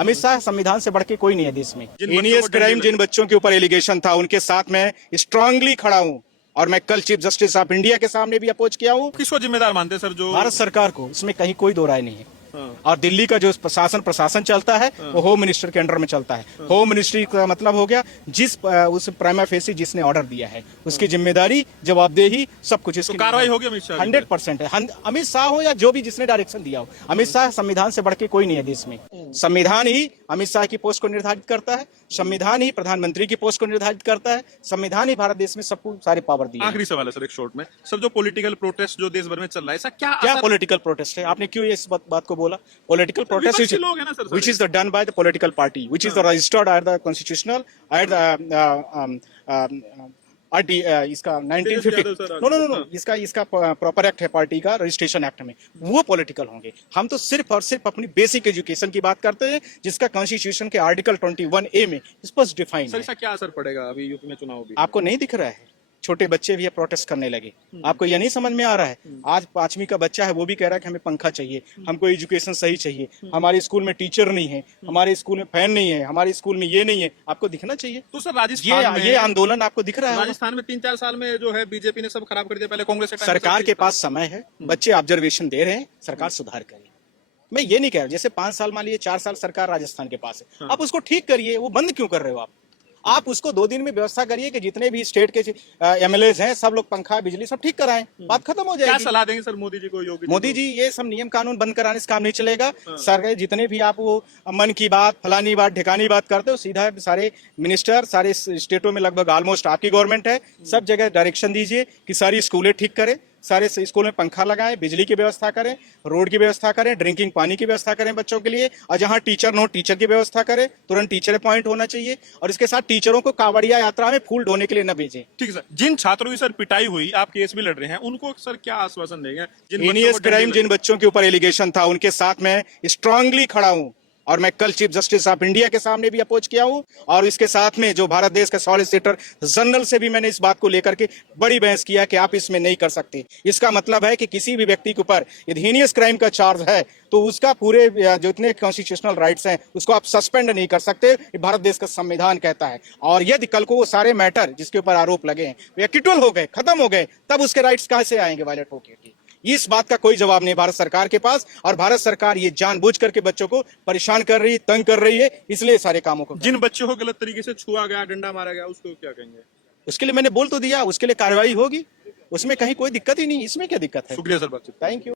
अमित शाह संविधान से बढ़ के कोई नहीं है देश में। जिन बच्चों हीनियस को क्राइम डंडे जिन बच्चों के ऊपर एलिगेशन था उनके साथ मैं स्ट्रांगली खड़ा हूं और मैं कल चीफ जस्टिस ऑफ इंडिया के सामने भी अपोज किया हूं। किसको जिम्मेदार मानते हैं सर जो भारत सरकार को, इसमें कहीं कोई दो राय नहीं है। हाँ। और दिल्ली का जो प्रशासन चलता है वो होम मिनिस्टर के अंडर में चलता है। होम मिनिस्ट्री का मतलब हो गया उस प्राइमा फेसी जिसने ऑर्डर दिया है उसकी जिम्मेदारी, जवाबदेही, सब कुछ इसकी कार्रवाई होगी अमित शाह 100% है। अमित शाह हो या जो भी जिसने डायरेक्शन दिया हो, अमित शाह संविधान से बढ़ के कोई नहीं है देश में। संविधान ही अमित शाह की पोस्ट को निर्धारित करता है, संविधान ही प्रधानमंत्री की पोस्ट को निर्धारित करता है, संविधान ही भारत देश में सबको सारी पावर दी है। आखिरी सवाल है सर एक शॉर्ट में, सर जो पॉलिटिकल प्रोटेस्ट जो देश भर में चल रहा है, ऐसा क्या क्या असर- पॉलिटिकल प्रोटेस्ट है? आपने क्यों इस बात को बोला? पॉलिटिकल विपक्षी प्रोटेस्ट लोग हैं ना sir which is done by the political party, which is registered at the constitutional at the इसका 1950 यादव सर, नो इसका प्रॉपर एक्ट है पार्टी का, रजिस्ट्रेशन एक्ट में वो पॉलिटिकल होंगे। हम तो सिर्फ और सिर्फ अपनी बेसिक एजुकेशन की बात करते हैं जिसका कॉन्स्टिट्यूशन के आर्टिकल 21A में स्पष्ट डिफाइन सर है। इसका क्या असर पड़ेगा अभी यूपी में चुनाव भी? आपको नहीं दिख रहा है? छोटे बच्चे भी प्रोटेस्ट करने लगे। आपको यह नहीं समझ में आ रहा है? आज 5वीं का बच्चा है वो भी कह रहा है कि हमें पंखा चाहिए, हमको एजुकेशन सही चाहिए, हमारे स्कूल में टीचर नहीं है, हमारे स्कूल में फैन नहीं है, हमारे स्कूल में ये नहीं है। आपको दिखना चाहिए। तो सर राजस्थान में ये आंदोलन आपको दिख रहा है? राजस्थान में 3-4 साल में जो है बीजेपी ने सब खराब कर दिया, पहले कांग्रेस के टाइम में सरकार सब के ठीक था। पास समय है, बच्चे ऑब्जर्वेशन दे रहे हैं, सरकार सुधार करे। मैं ये नहीं कह रहा जैसे 5 साल मान लीजिए 4 साल सरकार राजस्थान के पास है, आप उसको ठीक करिए। वो बंद क्यों कर रहे हो आप उसको 2 दिन में व्यवस्था करिए कि जितने भी स्टेट के एमएलए हैं सब लोग पंखा बिजली सब ठीक कराएं, बात खत्म हो क्या जाएगी। सलाह देंगे सर मोदी जी को, योगी मोदी जी ये सब नियम कानून बंद कराने से काम नहीं चलेगा। सरकार जितने भी आप वो मन की बात, फलानी बात, ढिकानी बात करते हो, सीधा सारे मिनिस्टर सारे स्टेटों में लगभग ऑलमोस्ट आपकी गवर्नमेंट है, सब जगह डायरेक्शन दीजिए कि सारी स्कूलें ठीक करें, सारे स्कूल में पंखा लगाएं, बिजली की व्यवस्था करें, रोड की व्यवस्था करें, ड्रिंकिंग पानी की व्यवस्था करें बच्चों के लिए, और जहां टीचर न हो टीचर की व्यवस्था करें, तुरंत टीचर अपॉइंट होना चाहिए, और इसके साथ टीचरों को कांवड़िया यात्रा में फूल ढोने के लिए न भेजें। ठीक है सर, जिन छात्रों की सर पिटाई हुई, आप केस भी लड़ रहे हैं, उनको सर क्या आश्वासन देंगे? जिन बच्चों हीनियस को डंडे क्राइम लगे- जिन बच्चों के ऊपर एलिगेशन था उनके साथ मैं स्ट्रांगली खड़ा हूं और मैं कल चीफ जस्टिस ऑफ इंडिया के सामने भी अपोज किया हूं, और इसके साथ में जो भारत देश के सॉलिसिटर जनरल से भी मैंने इस बात को लेकर के बड़ी बहस किया कि आप इसमें नहीं कर सकते। इसका मतलब है कि किसी भी व्यक्ति के ऊपर यदि हीनियस क्राइम का चार्ज है तो उसका पूरे जितने कॉन्स्टिट्यूशनल राइट्स हैं उसको आप सस्पेंड नहीं कर सकते, ये भारत देश का संविधान कहता है। और यदि कल को वो सारे मैटर जिसके ऊपर आरोप लगे हैं वे एक्विटल हो गए, खत्म हो गए, तब उसके राइट्स कहां से आएंगे वायलेट होकर? इस बात का कोई जवाब नहीं भारत सरकार के पास, और भारत सरकार ये जानबूझ करके बच्चों को परेशान कर रही है, तंग कर रही है, इसलिए सारे कामों को जिन बच्चों को गलत तरीके से छुआ गया, डंडा मारा गया, उसको क्या कहेंगे? उसके लिए मैंने बोल तो दिया, उसके लिए कार्रवाई होगी, उसमें कहीं कोई दिक्कत ही नहीं। इसमें क्या दिक्कत है? शुक्रिया सर बातचीत। Thank you.